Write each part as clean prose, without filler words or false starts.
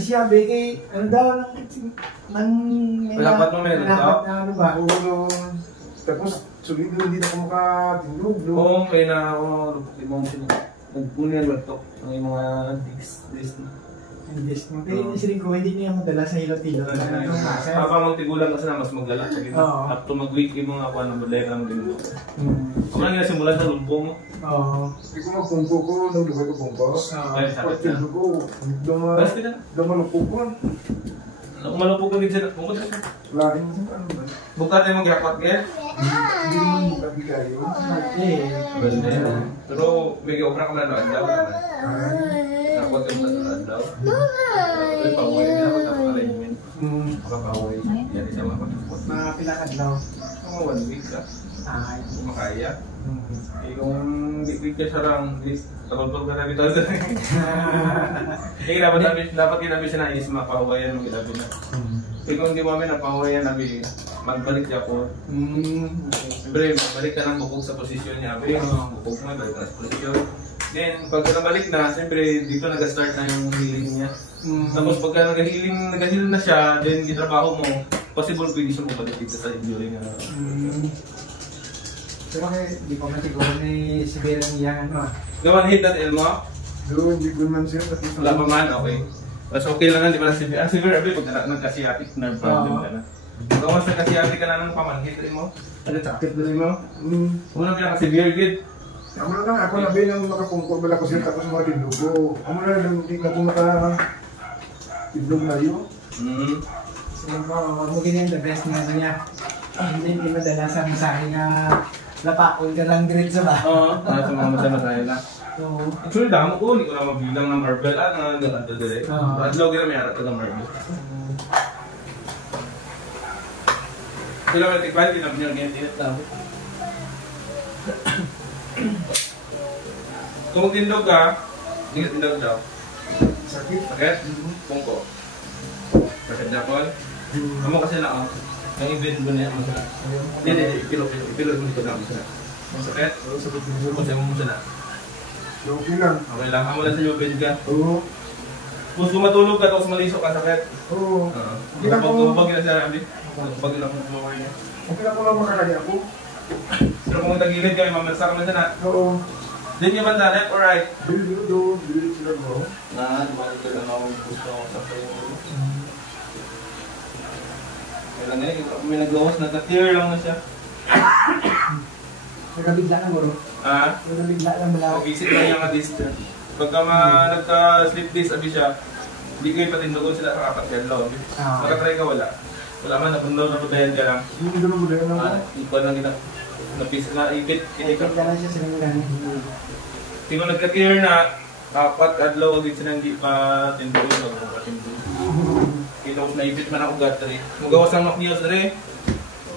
Siya, Becky, ano daw, may Malapat mo meron na ano ba? Oo, tapos sulido hindi na ako makatindog. Oo, kaya na ako emotion. Nagpunin ba ito? Ang mga disc. Hindi ko, hindi niya madala sa hilot-hilot. Habang magtigulan kasi na mas maglala. Up to mag-week yung mga ako, model lang din mo. Ako lang yung simulan sa lumpo mo. Oo. Hindi ko magpungko ko, nagdugay ko pungko. Pagtindo ko, dumalupok ko. Umalupok ko din sila. Bukod kasi. Laking ano ba? Bukat na yung mag-yakot kaya? Hindi naman bukat di kayo. Pero may obra ka na doon daw naman. Nakot yung doon daw. Pero paway nila ako sa alignment. Makapaway. Yan isa makapagpapot. Mga pinakadlaw. Mga 1 week ka. Kung makaya. Kung di ka sarang, tarotol ka na bitaw doon. Dapat kinabi siya na is mapahuwayan mo kinabi na. Pero kung hindi mo namin napahuwayan nabi, magbalik siya po. Siyempre, magbalik ka ng bukog sa posisyon niya. Bukog mo, balik ka sa posisyon. Then, pag nabalik na, siyempre, dito nag-start na yung healing niya. Tapos pagka nag-heal na siya, then gitrabaho mo, possible pwede siya mabalik dito sa injury nga. Pero di ko matiguro ni Siberan niya, ano. Gawan hit at Elmo? Doon, hindi ko man siya. Wala pa man, okay. Mas okay lang nga, di ba na severe? Ang severe, abi, pag nagka-sciatic nerve problem ka na. Pag mas nagka-sciatic ka na ng pamanhit rin mo, nag-sakit rin mo. Unang pinaka-severe, gid. Amo na lang, ako na bilang makapungko bala ko siya tapos mga tindog ko. Amo na lang, hindi na po tindog na yun. So, wag mo ganyan, the best nga niya. Hindi madala sa mensahe na napakol ka lang diretso ba? Oo, sa mga masaya lang. So, actually, damo ko, hindi ko na mabilang ng marble. Naganda dire. Adlaw gina may harap ka ng marble. Sila may tikbal, kinabinyo ganyan daw. Kung magtindog ka, hindi ka tindog daw. Sakit. Sakit? Pungko. Sakit na po. Amo kasi na ang event mo na yung masarap. Hindi, ipilot mo dito na masarap. Masakit? Oo, sakit din. Kung sa'yo mo masarap. Okay lang. Okay lang, amo lang sa iyo, bed ka. Oo. Kung matulog ka, tapos malisok ka, sakit. Oo. Hindi lang po. Pag na siya, Abi. Pag lang po floor niya. Okay lang ko lang makakaya ako. Pero kung tagilid ka, mamersa ka man siya na. Oo. Then yung banda, left or right? Dito doon, dito sila bro. Dumalik ka lang ako gusto ko sa kayo. Kailan nga yun, may naglawas, nagka-tear lang na siya. nagabigla lang bro. Nagabigla lang mula. Visit lang yung ka-distance. Pagka nagka-sleep days, Abi siya, hindi kayo patindogon sila sa kapat yan, Nakatry ka, wala. Wala man, naputayan ka lang. Hindi ko na mo dahil ako. Ikaw lang naipit. Ikot ka lang siya sa mga ganun. Kung nagka-tear na, apat adlaw din sila hindi pa tindogon o patindogon. Ito naipit man ang ugat rin. Magawas ang makniyos rin.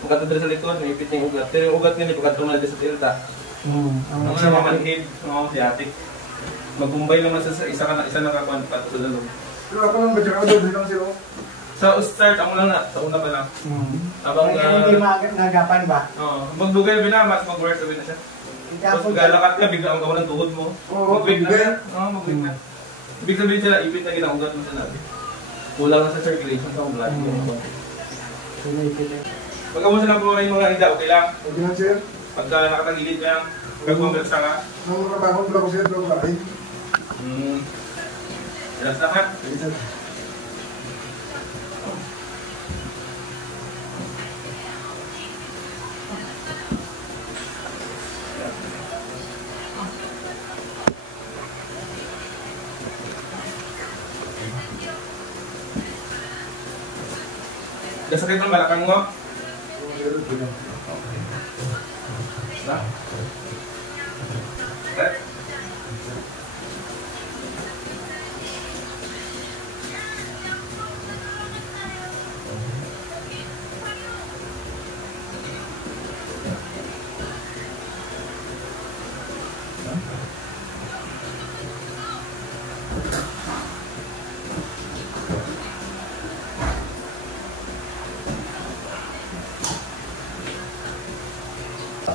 Pagkat rin sa likod, naipit yung ugat. Pero yung ugat nga, pagkat rin sa tilta. Ang mga mamanhid, mga sciatic. Magkumbay naman sa isa nakakuan pa sa dalawang. Pero ako lang, badya ka doon lang sila. Sa start, ako lang na. Sa una pa lang. Habang hindi nagapan ba? Oo. Magdugay na, mas mag-work sabi na siya. Tapos magalakat ka, bigla ang gawa ng tuhod mo. Mag-week na siya. Oo, mag-week na. Ibig sabihin sila, ipit na ginaugat mo sa nabi. Kulang na sa circulation sa blood. Pagka mo silang buhay mga ida, okay lang? Okay lang sir. Pagka nakatagilid ka lang, pagkumbirsa ka. Nung makabangon pala ko sir, pero kain. Relax na ka. Kasakit ng balakang mo? Nah.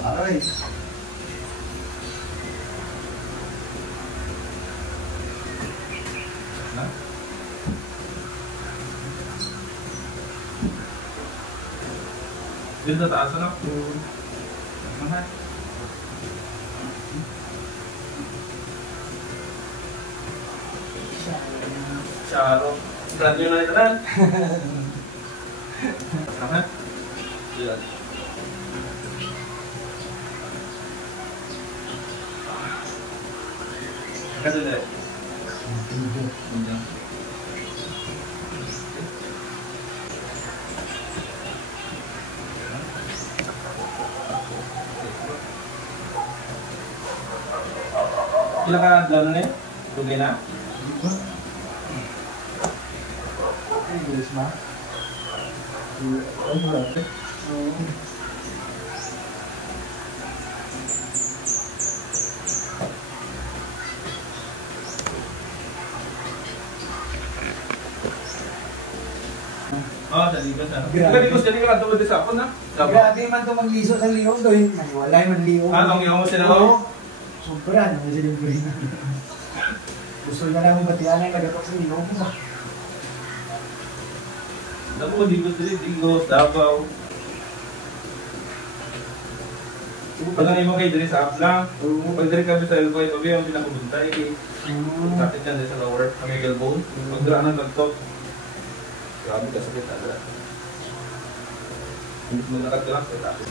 Aray. Dito sa taas, ano? Aha. Syaro. Radyo na ito lang. Aha. Yan. Kasi dali. Ilang ka doon na eh? Tugay na? English ba? Ano ba? Oo, daligot na. Grabe. Daligot, daligot ka tungkol sa ako na. Grabe man ito magliso sa liyaw doon. Maniwalay man liyaw. Ang iyong mo sila Oo. Sobra, naman sila yung brain. Gusto na namin batian ay nagatok sa liyaw ko ba? Ako, daligot, daligot, Davao. Pag ang ibang kayo dali sa up lang, pag dali kami sa elbow, iba yung pinakubuntay. Sakit yan dali sa lower, ang elbow. Pag dala ng nagtok. Grabe ka sakit talaga. Hindi mo lakad ka lang, kaya tapos.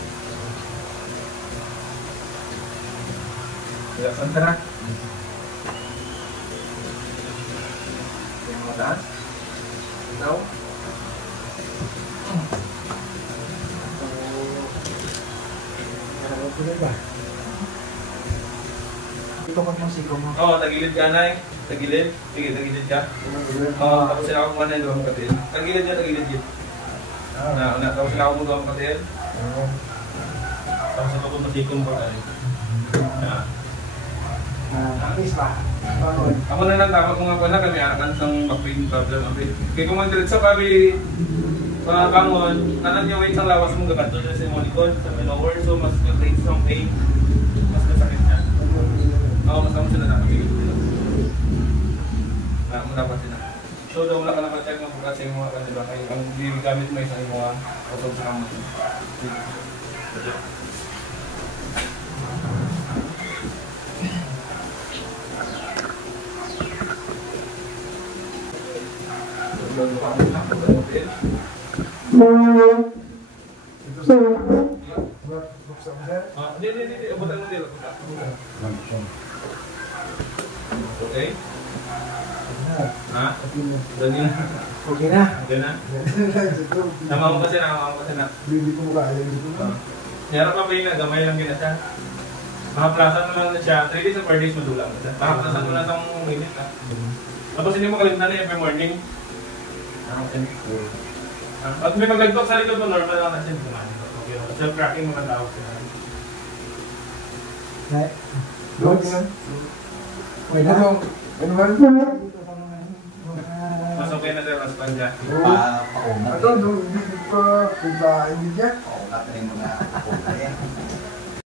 Kaya saan ka na? Yung mga taas? Ikaw? Tuloy ba? Ito ko mong siko mo. Oo, tagilid ka, Nay. Tagilid. Sige, tagilid ka. Oo, tapos sila ako muna yung dalawang katil. Tagilid niya, tagilid yun. Tapos sila ako mo dalawang katil. Tapos ako masikong pa tayo. Please ba? Ako na lang dapat mga pala kami akan sang backpain problem. Kaya kung mag-diretso kami bangon, kanan niya wait sang lawas mong gakanto sa mo likod, sa lower, so mas mag-rate sang pain. Mas kasakit niya. Oo, mas kamo sila na kami. Mo dapat sila. So daw wala ka na ma-check ng bukas sa mga kanila kay ang di gamit mo sa mga usog sa kamo. Ito sa... Buksan mo sir? Hindi. Abutan mo nila. Okay? Ha? Dali na. Okay na. Okay na? Nama mo kasi na. Hindi ko mukha. Hindi ko na. Nyara pa ba yung nagamay lang gina siya? Makaplasan mo lang na siya. 3 days or 4 days madulang na siya. Makaplasan mo na itong minute na. Tapos hindi mo kalimtan na every morning. At may maglagtok sa likod mo, normal lang na siya. Okay. Self-cracking mo na tawag siya. Right? Lord, yan. Okay na. Ano man? Mas okay na sir, mas panja. Ito, hindi pa, hindi niya. Oo, natin mo na ako na yan.